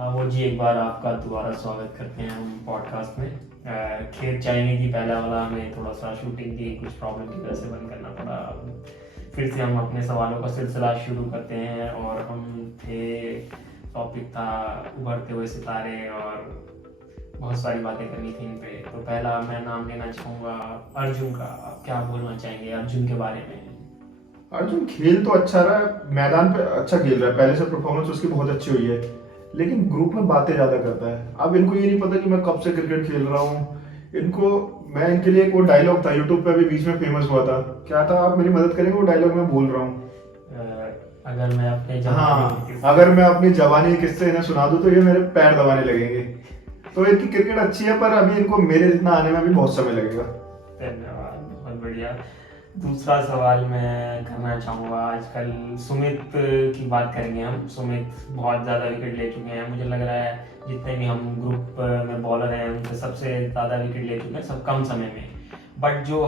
हाँ वो जी, एक बार आपका दोबारा स्वागत करते हैं हम पॉडकास्ट में। खेत जाएंगे कि पहला वाला हमें थोड़ा सा शूटिंग की कुछ प्रॉब्लम की वजह से बंद करना पड़ा। फिर से हम अपने सवालों का सिलसिला शुरू करते हैं और हम थे, टॉपिक था उभरते हुए सितारे और बहुत सारी बातें करनी थी इन पे। तो पहला मैं नाम लेना चाहूँगा अर्जुन का। आप क्या बोलना चाहेंगे अर्जुन के बारे में? अर्जुन खेल तो अच्छा रहा है, मैदान पे अच्छा खेल रहा है, पहले से परफॉर्मेंस उसकी बहुत अच्छी हुई है। लेकिन ग्रुप में बातें ज्यादा करता है। अब इनको ये नहीं पता कि मैं कब से क्रिकेट खेल रहा हूँ। इनको मैं इनके लिए एक वो डायलॉग था यूट्यूब पे अभी बीच में फेमस हुआ था, क्या था, आप मेरी मदद करेंगे? वो डायलॉग मैं भूल रहा हूँ। अगर मैं अपने जवानी के हाँ, किस्से- अगर मैं अपनी जवानी के किस्से इन्हें सुना दूं तो ये मेरे पैर दबाने लगेंगे। तो इनकी क्रिकेट अच्छी है, पर अभी इनको मेरे जितना आने में भी बहुत समय लगेगा। धन्यवाद, बहुत बढ़िया। दूसरा सवाल मैं करना चाहूँगा, आजकल सुमित की बात करेंगे हम। सुमित बहुत ज़्यादा विकेट ले चुके हैं, मुझे लग रहा है जितने भी हम ग्रुप में बॉलर हैं उनसे सबसे ज़्यादा विकेट ले चुके हैं, सब कम समय में। बट जो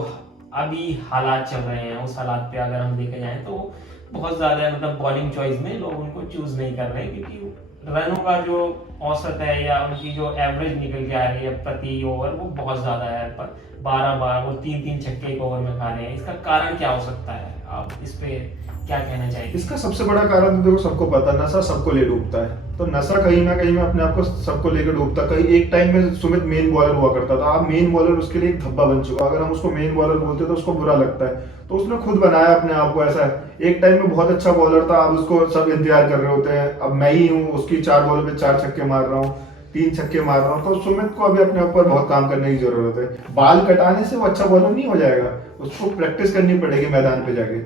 अभी हालात चल रहे हैं उस हालात पे अगर हम देखे जाएँ तो बहुत ज़्यादा मतलब बॉलिंग चॉइस में लोग उनको चूज़ नहीं कर रहे हैं, क्योंकि रनों का जो औसत है या उनकी जो एवरेज निकल के आ रही है प्रति ओवर वो बहुत ज़्यादा है। पर 12 वो 3 छक्के एक ओवर में खा रहे हैं। इसका कारण क्या हो सकता है? आप इस पे क्या कहना चाहेंगे? इसका सबसे बड़ा कारण तो देखो, सबको पता, नशा सबको ले डूबता है। तो नशा कहीं ना कहीं में अपने आप को सबको लेकर डूबता। कहीं एक टाइम में सुमित मेन बॉलर हुआ करता था, अब मेन बॉलर उसके लिए एक धब्बा बन चुका। अगर हम उसको मेन बॉलर बोलते तो उसको बुरा लगता है, तो उसने खुद बनाया अपने आप को ऐसा है। एक टाइम में बहुत अच्छा बॉलर था, अब उसको सब इंतजार कर रहे होते हैं, अब मैं ही हूँ उसकी 4 बॉल पे 4 छक्के मार रहा हूँ, 3 छक्के मार रहा हूँ। तो सुमित को अभी अपने ऊपर बहुत काम करने की जरूरत है। बाल कटाने से वो अच्छा बॉलर नहीं हो जाएगा, उसको प्रैक्टिस करनी पड़ेगी मैदान पे जाके।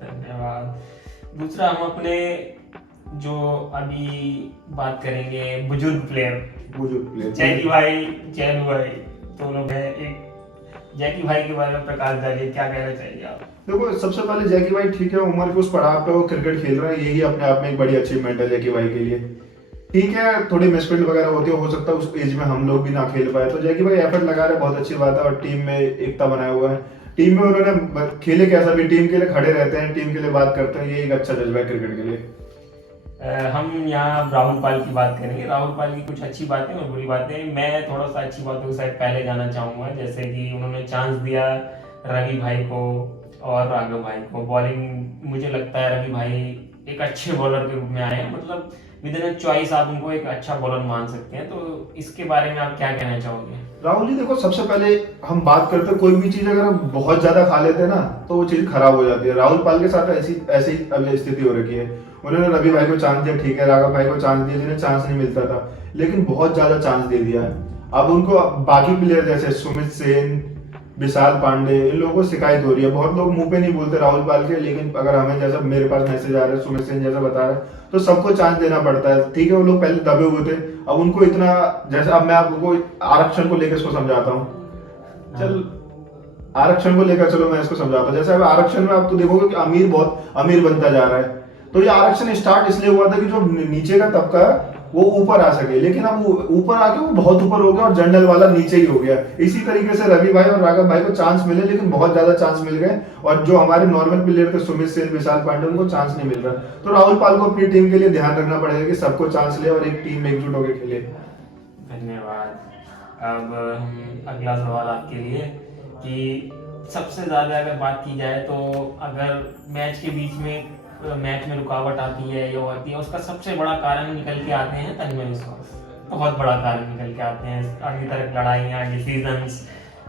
धन्यवाद। दूसरा हम अपने जो अभी बात करेंगे बुजुर्ग प्लेयर, बुजुर्ग प्लेयर जैकी भाई, चैनू भाई, दोनों में एक जैकी भाई के बारे में प्रकाश डालिए, क्या कहना चाहिए आप? देखो, सबसे पहले जैकी भाई ठीक है, उम्र के उस पड़ाव पे वो क्रिकेट खेल रहे हैं, यही अपने आप में एक बड़ी अचीवमेंट है जैकी भाई के लिए। ठीक है, थोड़ी मिसफील्ड वगैरह होती है, हो सकता है उस एज में हम लोग भी ना खेल पाए, तो जैकी भाई एफर्ट लगा रहे हैं, बहुत अच्छी बात है। और टीम में एकता बनाया हुआ है, टीम में उन्होंने खेले कैसा भी टीम के लिए खड़े रहते हैं, टीम के लिए बात करते हैं, ये एक अच्छा जज्बा है क्रिकेट के लिए। हम यहाँ राहुल पाल की बात करेंगे। राहुल पाल की कुछ अच्छी बातें और बुरी बातें। मैं थोड़ा सा अच्छी बातों की साइड पहले जाना चाहूँगा, जैसे कि उन्होंने चांस दिया रवि भाई को और राघव भाई को। बॉलिंग मुझे लगता है रवि भाई एक अच्छे बॉलर के रूप में आए हैं, मतलब विद इन चॉइस आप उनको एक अच्छा बॉलर मान सकते हैं। तो इसके बारे में आप क्या कहना चाहोगे? राहुल जी देखो, सबसे पहले हम बात करते हैं, कोई भी चीज अगर हम बहुत ज्यादा खा लेते हैं ना तो वो चीज खराब हो जाती है। राहुल पाल के साथ ऐसी ऐसी अभी स्थिति हो रखी है। उन्होंने रवि भाई को चांस दिया, ठीक है, राघव भाई को चांस दिया जिन्हें चांस नहीं मिलता था, लेकिन बहुत ज्यादा चांस दे दिया है। अब उनको बाकी प्लेयर जैसे सुमित सेन, विशाल पांडे, इन लोगों को शिकायत हो रही है। बहुत लोग मुंह पे नहीं बोलते राहुल पाल के, लेकिन अगर हमें जैसा मेरे पास मैसेज आ रहा है, सुमित सेन जैसा बता रहा है, तो सबको चांस देना पड़ता है। ठीक है, वो लोग पहले दबे हुए थे, अब उनको इतना, जैसे अब मैं आपको आरक्षण को लेकर इसको समझाता हूँ। चल, आरक्षण को लेकर चलो मैं इसको समझाता हूँ। जैसे अब आरक्षण में आप तो देखोगे कि अमीर बहुत अमीर बनता जा रहा है। तो ये आरक्षण स्टार्ट इसलिए हुआ था कि जो नीचे का तबका है वो ऊपर आ सके, लेकिन अब ऊपर आके वो बहुत ऊपर हो गया और जनरल वाला नीचे ही हो गया। इसी तरीके से रवि भाई और राघव भाई को चांस मिले, लेकिन बहुत ज्यादा चांस मिल गए, और जो हमारे नॉर्मल प्लेयर थे सुमित सेन, विशाल पांडे, उनको चांस नहीं मिल रहा। तो राहुल पाल को अपनी टीम के लिए ध्यान रखना पड़ेगा कि सबको चांस ले और एक टीम में एकजुट होकर खेले। धन्यवाद। अब हम अगला सवाल आपके लिए कि सबसे ज़्यादा अगर बात की जाए तो अगर मैच के बीच में मैच में रुकावट आती है या होती है, उसका सबसे बड़ा कारण निकल के आते हैं तन्मय विश्वास। बहुत बड़ा कारण निकल के आते हैं। अभी तक लड़ाइयाँ, डिसीजंस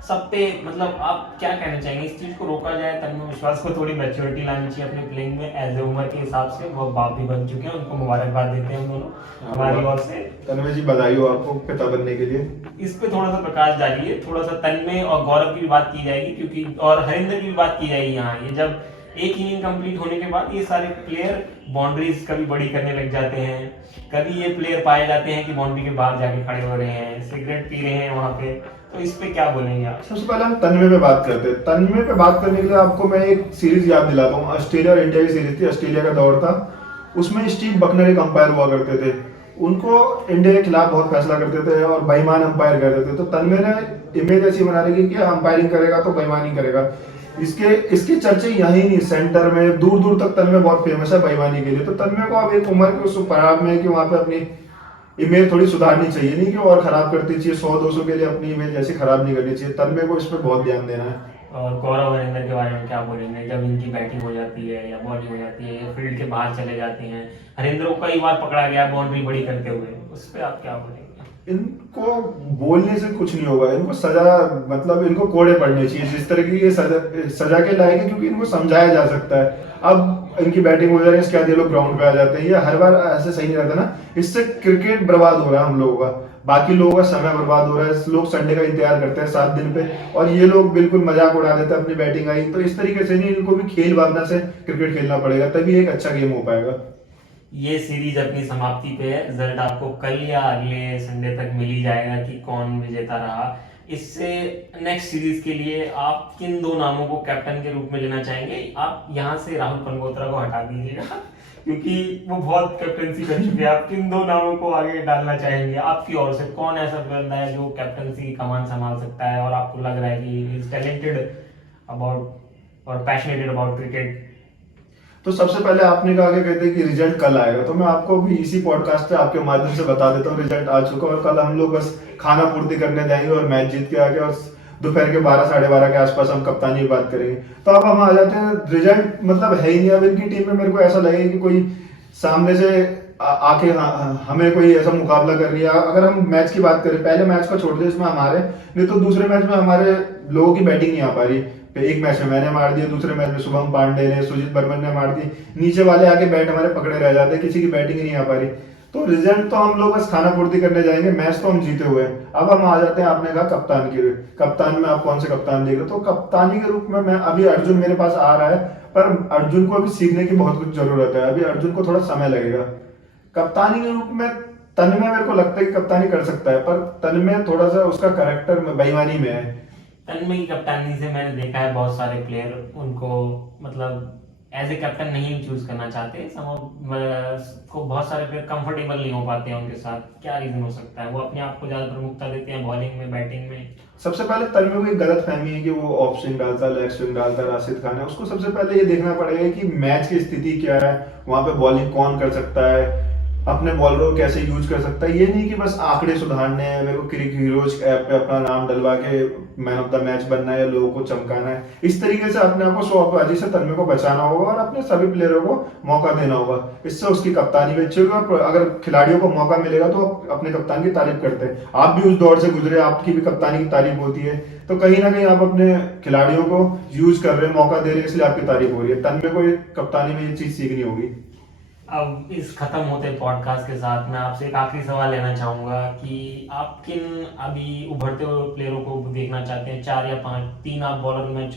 सब पे, मतलब आप क्या कहना चाहेंगे? इस चीज़ को रोका जाए, तन्मय विश्वास को थोड़ी मैच्योरिटी लानी चाहिए अपने प्लेइंग में एज ए उम्र के हिसाब से। वो बाप भी बन चुके हैं, उनको मुबारकबाद देते हैं हम दोनों हमारी ओर से। तन्मय जी, बधाई हो आपको पिता बनने के लिए। इस पे थोड़ा सा प्रकाश डालिए, थोड़ा सा तन्मय और गौरव की भी बात की जाएगी, क्योंकि और हरिंदर की भी बात की जाएगी यहाँ। ये जब एक इनिंग कंप्लीट होने के बाद ये सारे प्लेयर बाउंड्रीज कभी बड़ी करने लग जाते हैं, कभी ये प्लेयर पाए जाते हैं कि बाउंड्री के बाहर जाके खड़े हो रहे हैं, सिगरेट पी रहे हैं वहां पे। तो इस पे क्या बोलेंगे आप? सबसे पहले हम तन्मय पे बात करते हैं। तन्मय पे बात करने के लिए आपको मैं एक सीरीज याद दिलाता हूँ। ऑस्ट्रेलिया और इंडिया की सीरीज थी, ऑस्ट्रेलिया का दौर था, उसमें स्टीव बकनर एक अंपायर हुआ करते थे। उनको इंडिया के खिलाफ बहुत फैसला करते थे और बेईमान अंपायर करते थे। तो तन्मय ने इमेज ऐसी बना रखी कि अंपायरिंग करेगा तो बेईमानी करेगा। इसके इसके चर्चे यही नहीं, सेंटर में दूर दूर तक तन्मय बहुत फेमस है बेईमानी के लिए। तो तन्मय को अब एक उम्र के उस पड़ाव में है कि वहां पे अपनी इमेज थोड़ी सुधारनी चाहिए, नहीं कि और खराब करती चाहिए 100-200 के लिए अपनी इमेज ऐसी खराब नहीं करनी चाहिए। तन्मय को इस पर बहुत ध्यान देना है। और गौरव हरिंदर के बारे में क्या बोलेंगे, जब इनकी बैटिंग हो जाती है या बॉलिंग हो जाती है या फील्ड के बाहर चले जाते हैं, हरिंदर को कई बार पकड़ा गया बाउंड्री बड़ी करते हुए, उस पर आप क्या बोलेंगे? इनको बोलने से कुछ नहीं होगा, इनको सजा, मतलब इनको कोड़े पड़ने चाहिए जिस तरह की ये सजा सजा के लायक है, क्योंकि इनको समझाया जा सकता है। अब इनकी बैटिंग हो जा रही है, इसके बाद ये लोग ग्राउंड पे आ जाते हैं, ये हर बार ऐसे सही नहीं रहता ना। इससे क्रिकेट बर्बाद हो रहा है हम लोगों का, बाकी लोगों का समय बर्बाद हो रहा है। लोग संडे का इंतजार करते हैं 7 दिन पे, और ये लोग बिल्कुल मजाक उड़ा देते हैं अपनी बैटिंग आई। तो इस तरीके से नहीं, इनको भी खेल भावना से क्रिकेट खेलना पड़ेगा, तभी एक अच्छा गेम हो पाएगा। ये सीरीज अपनी समाप्ति पे है, रिजल्ट आपको कल या अगले संडे तक मिल ही जाएगा कि कौन विजेता रहा। इससे नेक्स्ट सीरीज के लिए आप किन 2 नामों को कैप्टन के रूप में लेना चाहेंगे? आप यहाँ से राहुल पंगोत्रा को हटा दीजिएगा क्योंकि वो बहुत कैप्टनसी कर चुके हैं। आप किन 2 नामों को आगे डालना चाहेंगे? आपकी ओर से कौन ऐसा बंदा है जो कैप्टनसी की कमान संभाल सकता है और आपको लग रहा है कि ही इज टैलेंटेड अबाउट और पैशनेटेड अबाउट क्रिकेट? तो सबसे पहले आपने कहा कि कहते हैं कि रिजल्ट कल आएगा, तो मैं आपको भी इसी पॉडकास्ट पे आपके माध्यम से बता देता हूँ, रिजल्ट आ चुका है और कल हम लोग बस खाना पूर्ति करने जाएंगे और मैच जीत के आके, और दोपहर के 12-12:30 के आसपास हम कप्तानी की बात करेंगे। तो अब हम आ जाते हैं, रिजल्ट मतलब है ही नहीं अब इनकी टीम में। मेरे को ऐसा लगे कि कोई सामने से आके हमें कोई ऐसा मुकाबला कर रही है। अगर हम मैच की बात करें, पहले मैच को छोड़ दे इसमें हमारे, नहीं तो दूसरे मैच में हमारे लोगों की बैटिंग नहीं आ पा रही। एक मैच में मैंने मार दिया, दूसरे मैच में शुभम पांडे ने, सुजीत बर्मन ने मार दी, नीचे वाले आके बैट हमारे पकड़े रह जाते हैं, किसी की बैटिंग ही नहीं आ पा रही। तो रिजल्ट तो हम लोग बस खाना पूर्ति करने जाएंगे, मैच तो हम जीते हुए हैं। अब हम आ जाते हैं, आपने कहा कप्तान की, कप्तान में आप कौन से कप्तान देख रहे हो? तो कप्तानी के रूप में मैं अभी अर्जुन मेरे पास आ रहा है, पर अर्जुन को अभी सीखने की बहुत कुछ जरूरत है, अभी अर्जुन को थोड़ा समय लगेगा। कप्तानी के रूप में तन्मय मेरे को लगता है कि कप्तानी कर सकता है, पर तन्मय थोड़ा सा उसका कैरेक्टर बेईमानी में है। तन्मय की कप्तानी से मैंने देखा है बहुत सारे प्लेयर उनको मतलब एज ए कैप्टन नहीं चूज करना चाहते। को बहुत सारे प्लेयर कंफर्टेबल नहीं हो पाते हैं उनके साथ। क्या रीजन हो सकता है? वो अपने आप को ज्यादा प्रमुखता देते हैं बॉलिंग में, बैटिंग में। सबसे पहले तन्मय को एक गलत फहमी है कि वो ऑफ स्विंग डालता, लेग स्विंग डालता, राशिद खान है। उसको सबसे पहले ये देखना पड़ेगा कि मैच की स्थिति क्या है, वहां पे बॉलिंग कौन कर सकता है, अपने बॉलरों को कैसे यूज कर सकता है। ये नहीं कि बस आंकड़े सुधारने हैं, मेरे को क्रिक हीरोज ऐप पे अपना नाम डलवा के मैन ऑफ द मैच बनना है या लोगों को चमकाना है। इस तरीके से अपने आप को शोबाजी से तन्मय को बचाना होगा और अपने सभी प्लेयरों को मौका देना होगा। इससे उसकी कप्तानी भी अच्छी होगी, और अगर खिलाड़ियों को मौका मिलेगा तो अपने कप्तान की तारीफ करते हैं। आप भी उस दौर से गुजरे, आपकी भी कप्तानी की तारीफ होती है, तो कहीं ना कहीं आप अपने खिलाड़ियों को यूज कर रहे हैं, मौका दे रहे हैं, इसलिए आपकी तारीफ हो रही है। तन्मय को कप्तानी में ये चीज सीखनी होगी। अब इस खत्म होते पॉडकास्ट के साथ मैं आपसे एक आखिरी सवाल लेना चाहूंगा कि आप किन अभी उभरते हुए प्लेयरों को देखना चाहते हैं? 4 या 5, 3 आप बॉलर में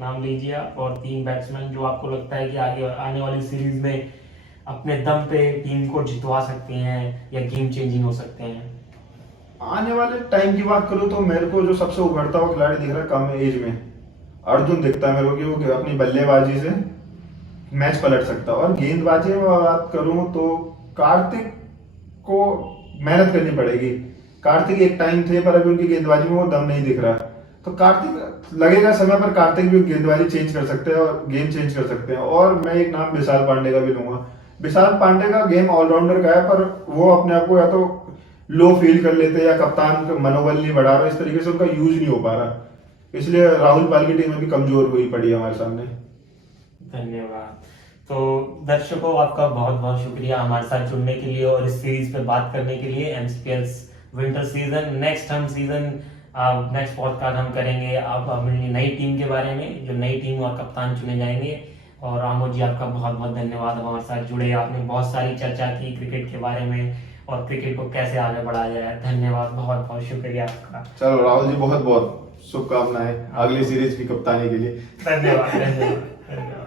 नाम लीजिए आप, और 3 बैट्समैन जो आपको लगता है कि आगे आने वाली सीरीज में अपने दम पे टीम को जितवा सकते हैं या गेम चेंजिंग हो सकते हैं। आने वाले टाइम की बात करूं तो मेरे को जो सबसे उभरता हुआ खिलाड़ी दिख रहा है कम एज में, अर्जुन दिखता है मेरे को कि वो अपनी बल्लेबाजी से मैच पलट सकता है। और गेंदबाजी में बात करूं तो कार्तिक को मेहनत करनी पड़ेगी। कार्तिक एक टाइम थे, पर अभी उनकी गेंदबाजी में वो दम नहीं दिख रहा। तो कार्तिक लगेगा समय पर, कार्तिक भी गेंदबाजी चेंज कर सकते हैं और गेम चेंज कर सकते हैं। और मैं एक नाम विशाल पांडे का भी लूंगा। विशाल पांडे का गेम ऑलराउंडर का है, पर वो अपने आप को या तो लो फील कर लेते हैं या कप्तान का मनोबल नहीं बढ़ा रहा, इस तरीके से उनका यूज नहीं हो पा रहा। इसलिए राहुल पाल की टीम भी कमजोर हुई पड़ी है हमारे सामने। धन्यवाद। तो दर्शकों, आपका बहुत बहुत शुक्रिया हमारे साथ जुड़ने के लिए और इस सीरीज पे बात करने के लिए। एमसीपीएल्स विंटर सीजन नेक्स्ट पॉडकास्ट हम करेंगे अब अपनी नई टीम के बारे में, जो नई टीम और कप्तान चुने जाएंगे। और आमोद जी, आपका बहुत बहुत धन्यवाद हमारे साथ जुड़े। आपने बहुत सारी चर्चा की क्रिकेट के बारे में और क्रिकेट को कैसे आगे बढ़ाया जाए। धन्यवाद, बहुत बहुत शुक्रिया आपका। चलो राहुल जी, बहुत बहुत शुभकामनाएं अगली सीरीज की कप्तानी के लिए। धन्यवाद धन्यवाद धन्यवाद।